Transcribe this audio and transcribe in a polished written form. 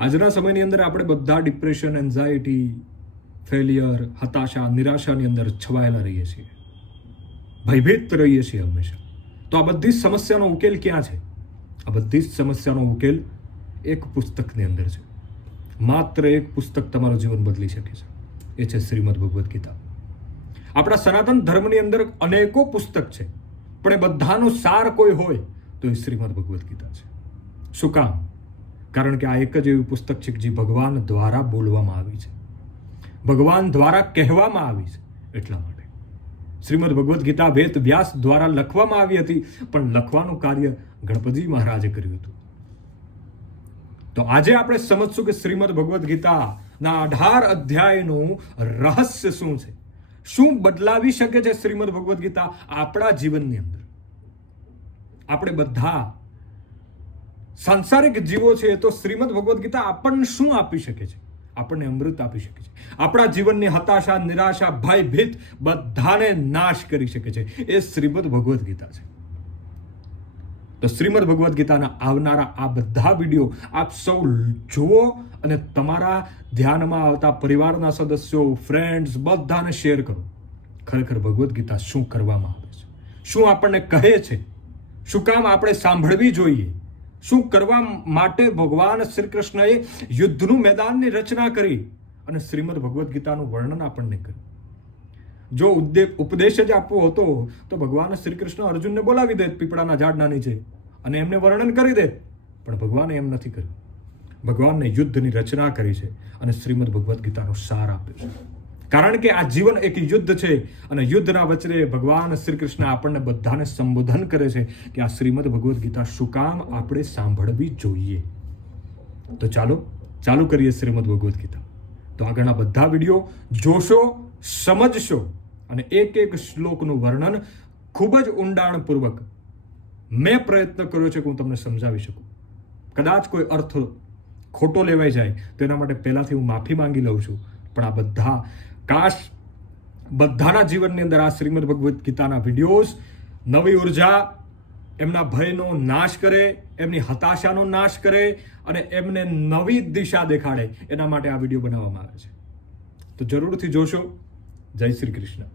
આજના સમયની અંદર આપણે બધા ડિપ્રેશન, એન્ઝાયટી, ફેલિયર, હતાશા, નિરાશાની અંદર છવાયેલા રહીએ છીએ, ભયભીત રહીએ છીએ હંમેશા. તો આ બધી જ સમસ્યાનો ઉકેલ ક્યાં છે? આ બધી જ સમસ્યાનો ઉકેલ એક પુસ્તકની અંદર છે. માત્ર એક પુસ્તક તમારું જીવન બદલી શકે છે. એ છે શ્રીમદ ભગવદ્ ગીતા. આપણા સનાતન ધર્મની અંદર અનેકો પુસ્તક છે, પણ એ બધાનો સાર કોઈ હોય તો એ શ્રીમદ ભગવદ્ ગીતા છે. શું કામ? કારણ કે આ એક જ એવી પુસ્તક છે જે ભગવાન દ્વારા બોલવામાં આવી છે, ભગવાન દ્વારા કહેવામાં આવી છે. એટલા માટે શ્રીમદ ભગવદ્ ગીતા વેદ વ્યાસ દ્વારા લખવામાં આવી હતી, પણ લખવાનું કાર્ય ગણપતિ મહારાજે કર્યું હતું. તો આજે આપણે સમજશું કે શ્રીમદ ભગવદ્ ગીતાના 18 અધ્યાયનું રહસ્ય શું છે, શું બદલાવી શકે છે શ્રીમદ ભગવદ્ ગીતા આપણા જીવનની અંદર. આપણે બધા સાંસારિક જીવો છે, તો શ્રીમદ ભગવદ્ ગીતા આપણને શું આપી શકે છે? આપણને અમૃત આપી શકે છે. આપણા જીવનની હતાશા, નિરાશા, ભય, ભીત બધાને નાશ કરી શકે છે. એ શ્રીમદ ભગવદ્ ગીતા છે. તો શ્રીમદ ભગવદ્ ગીતાના આવનારા આ બધા વિડીયો આપ સૌ જુઓ અને તમારા ધ્યાનમાં આવતા પરિવારના સદસ્યો, ફ્રેન્ડ્સ બધાને શેર કરો. ખરેખર ભગવદ્ ગીતા શું કરવામાં આવે છે, શું આપણને કહે છે, શું કામ આપણે સાંભળવી જોઈએ, શું કરવા માટે ભગવાન શ્રી કૃષ્ણએ યુદ્ધનું મેદાનની રચના કરી અને શ્રીમદ ભગવદ્ ગીતાનું વર્ણન આપણને કર્યું. જો ઉપદેશ જ આપવો હતો તો ભગવાન શ્રી કૃષ્ણ અર્જુનને બોલાવી દે પીપળાના ઝાડના નીચે અને એમને વર્ણન કરી દે, પણ ભગવાને એમ નથી કર્યું. ભગવાનને યુદ્ધની રચના કરી છે અને શ્રીમદ ભગવદ્ ગીતાનો સાર આપ્યો છે. કારણ કે આ જીવન એક યુદ્ધ છે અને યુદ્ધના વચ્ચે ભગવાન શ્રી કૃષ્ણ આપણને બધાને સંબોધન કરે છે કે આ શ્રીમદ ભગવદ્ ગીતા શું કામ આપણે સાંભળવી જોઈએ. તો ચાલુ કરીએ શ્રીમદ ભગવદ્ ગીતા. તો આગળના બધા વિડીયો જોશો, સમજશો અને એક એક શ્લોકનું વર્ણન ખૂબ જ ઊંડાણપૂર્વક મેં પ્રયત્ન કર્યો છે કે હું તમને સમજાવી શકું. કદાચ કોઈ અર્થ ખોટો લેવાઈ જાય તો એના માટે પહેલાથી હું માફી માંગી લઉં છું. પણ આ બધા બધાના જીવનની અંદર આ શ્રીમદ ભગવદ્ ગીતાના વિડીયોઝ નવી ઉર્જા, એમના ભયનો નાશ કરે, એમની હતાશાનો નાશ કરે અને એમને નવી દિશા દેખાડે, એના માટે આ વિડીયો બનાવવામાં આવે છે. તો જરૂરથી જોશો. જય શ્રી કૃષ્ણ.